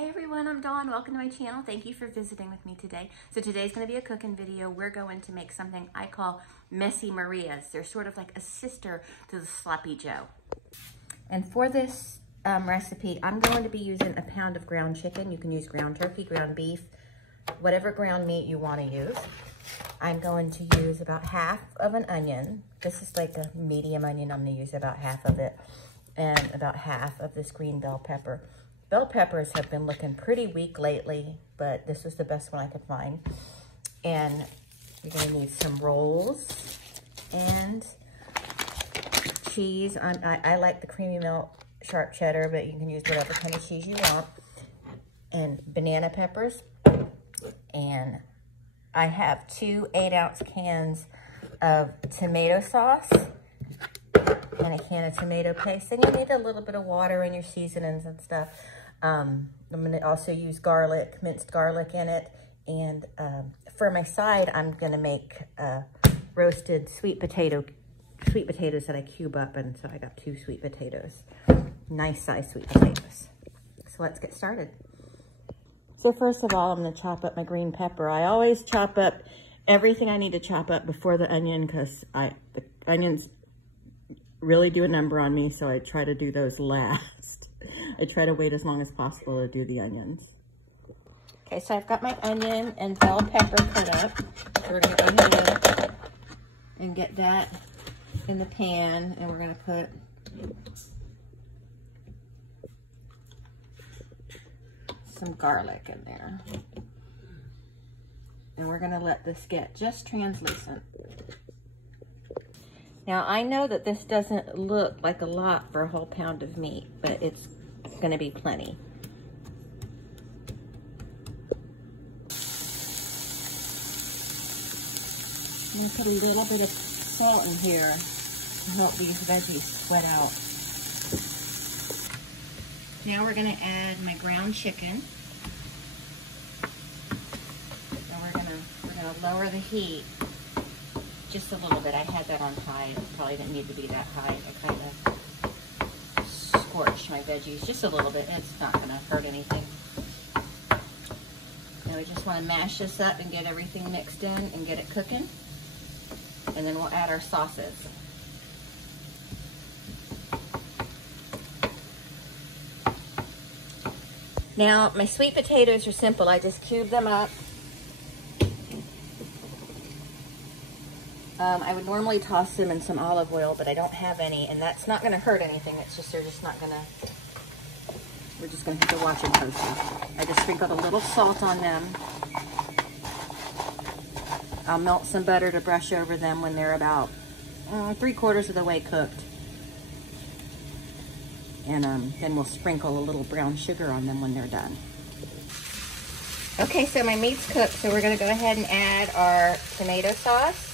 Hi everyone, I'm Dawn. Welcome to my channel. Thank you for visiting with me today. So today's going to be a cooking video. We're going to make something I call Messy Maria's. They're sort of like a sister to the Sloppy Joe. And for this recipe, I'm going to be using a pound of ground chicken. You can use ground turkey, ground beef, whatever ground meat you want to use. I'm going to use about half of an onion. This is like a medium onion. I'm going to use about half of it, and about half of this green bell pepper. Bell peppers have been looking pretty weak lately, but this was the best one I could find. And you're gonna need some rolls and cheese. I like the creamy milk sharp cheddar, but you can use whatever kind of cheese you want. And banana peppers. And I have 2 8-ounce cans of tomato sauce and a can of tomato paste. And you need a little bit of water in your seasonings and stuff. I'm going to also use garlic, minced garlic in it. And for my side, I'm going to make roasted sweet potatoes that I cube up. And so I got 2 sweet potatoes, nice size sweet potatoes. So let's get started. So first of all, I'm going to chop up my green pepper. I always chop up everything I need to chop up before the onion, because the onions really do a number on me, so I try to do those last. I try to wait as long as possible to do the onions. Okay, so I've got my onion and bell pepper cut up. So we're going to go ahead and get that in the pan, and we're going to put some garlic in there. And we're going to let this get just translucent. Now, I know that this doesn't look like a lot for a whole pound of meat, but it's going to be plenty. I'm going to put a little bit of salt in here to help these veggies sweat out. Now we're going to add my ground chicken. And we're going to lower the heat just a little bit. I had that on high. It probably didn't need to be that high. I kind of scorched my veggies just a little bit. It's not going to hurt anything. Now we just want to mash this up and get everything mixed in and get it cooking. And then we'll add our sauces. Now my sweet potatoes are simple. I just cube them up. I would normally toss them in some olive oil, but I don't have any, and that's not going to hurt anything. It's just, they're just not going to, we're just going to have to watch them closely. I just sprinkled a little salt on them. I'll melt some butter to brush over them when they're about 3/4 of the way cooked. And then we'll sprinkle a little brown sugar on them when they're done. Okay, so my meat's cooked, so we're going to go ahead and add our tomato sauce.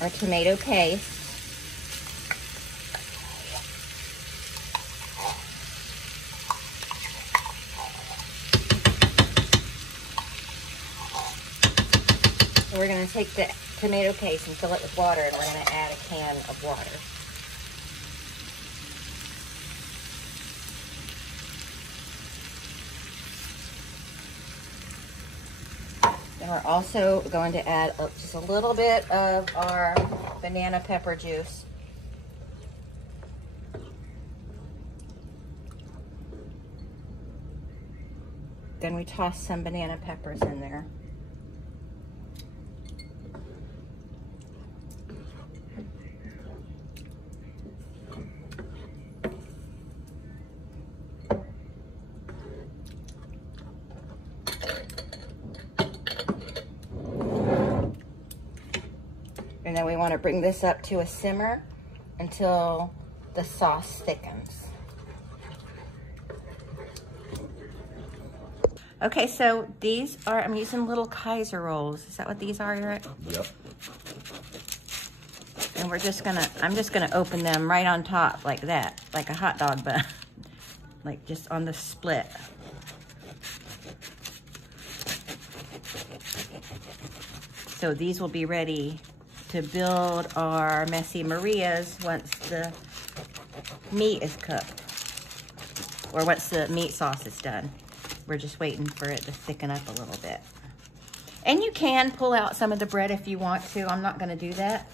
Our tomato paste. And we're going to take the tomato paste and fill it with water, and we're going to add a can of water. And we're also going to add just a little bit of our banana pepper juice. Then we toss some banana peppers in there. And then we want to bring this up to a simmer until the sauce thickens. Okay, so these are, I'm using little Kaiser rolls. Is that what these are, Eric? Yep. And I'm just gonna open them right on top like that, like a hot dog bun. Like just on the split. So these will be ready to build our Messy Marias once the meat is cooked, or once the meat sauce is done. We're just waiting for it to thicken up a little bit. And you can pull out some of the bread if you want to. I'm not gonna do that.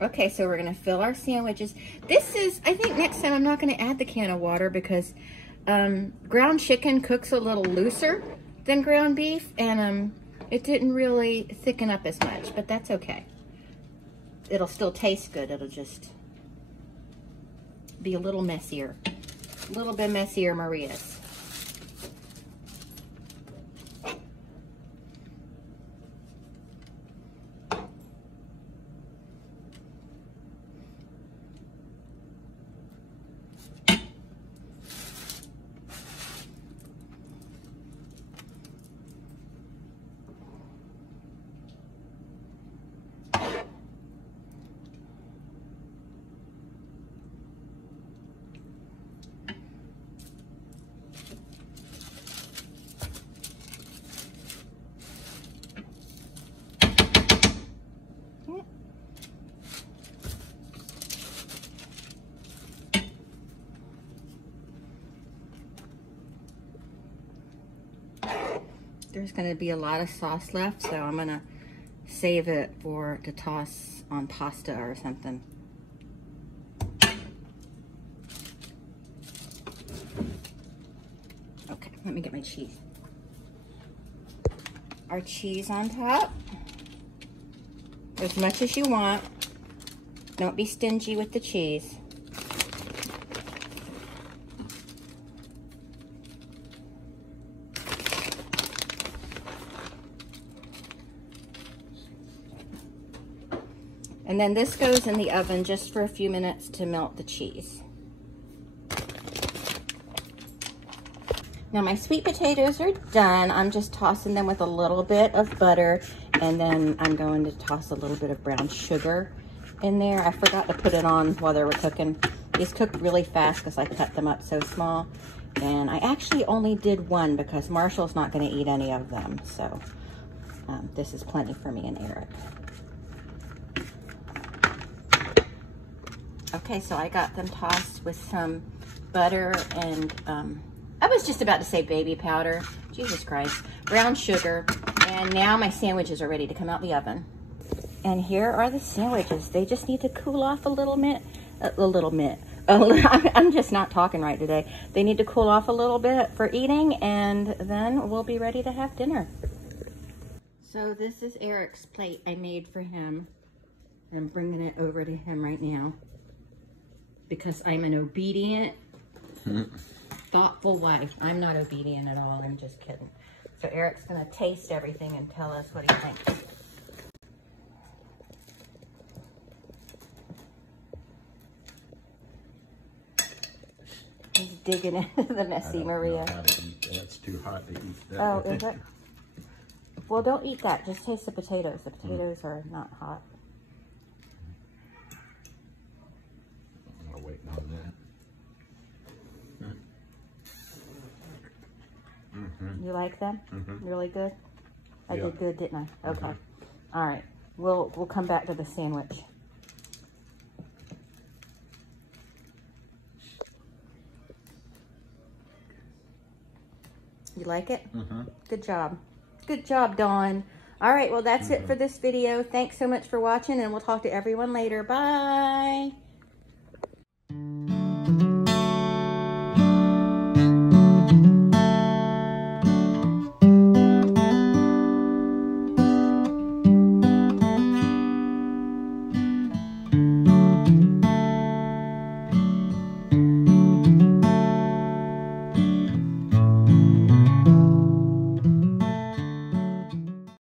Okay, so we're gonna fill our sandwiches. This is, I think next time I'm not gonna add the can of water because ground chicken cooks a little looser than ground beef, and it didn't really thicken up as much, but that's okay. It'll still taste good. It'll just be a little messier. A little bit messier Marias. There's gonna be a lot of sauce left, so I'm gonna save it to toss on pasta or something. Okay, let me get my cheese. Our cheese on top. As much as you want. Don't be stingy with the cheese. And then this goes in the oven just for a few minutes to melt the cheese. Now my sweet potatoes are done. I'm just tossing them with a little bit of butter, and then I'm going to toss a little bit of brown sugar in there. I forgot to put it on while they were cooking. These cooked really fast because I cut them up so small. And I actually only did one because Marshall's not going to eat any of them. So this is plenty for me and Eric. Okay, so I got them tossed with some butter and, I was just about to say baby powder, Jesus Christ, brown sugar, and now my sandwiches are ready to come out the oven. And here are the sandwiches. They just need to cool off a little bit. I'm just not talking right today. They need to cool off a little bit for eating, and then we'll be ready to have dinner. So this is Eric's plate I made for him. I'm bringing it over to him right now, because I'm an obedient, thoughtful wife. I'm not obedient at all, I'm just kidding. So Eric's gonna taste everything and tell us what he thinks. He's digging into the Messy Maria. That's too hot to eat that. Oh, is it? Well, don't eat that, just taste the potatoes. The potatoes are not hot. Waiting on that. You like them? Really good? I Yeah. did good, didn't I? Okay. All right. We'll come back to the sandwich. You like it? Good job. Good job, Dawn. All right. Well, that's it for this video. Thanks so much for watching, and we'll talk to everyone later. Bye.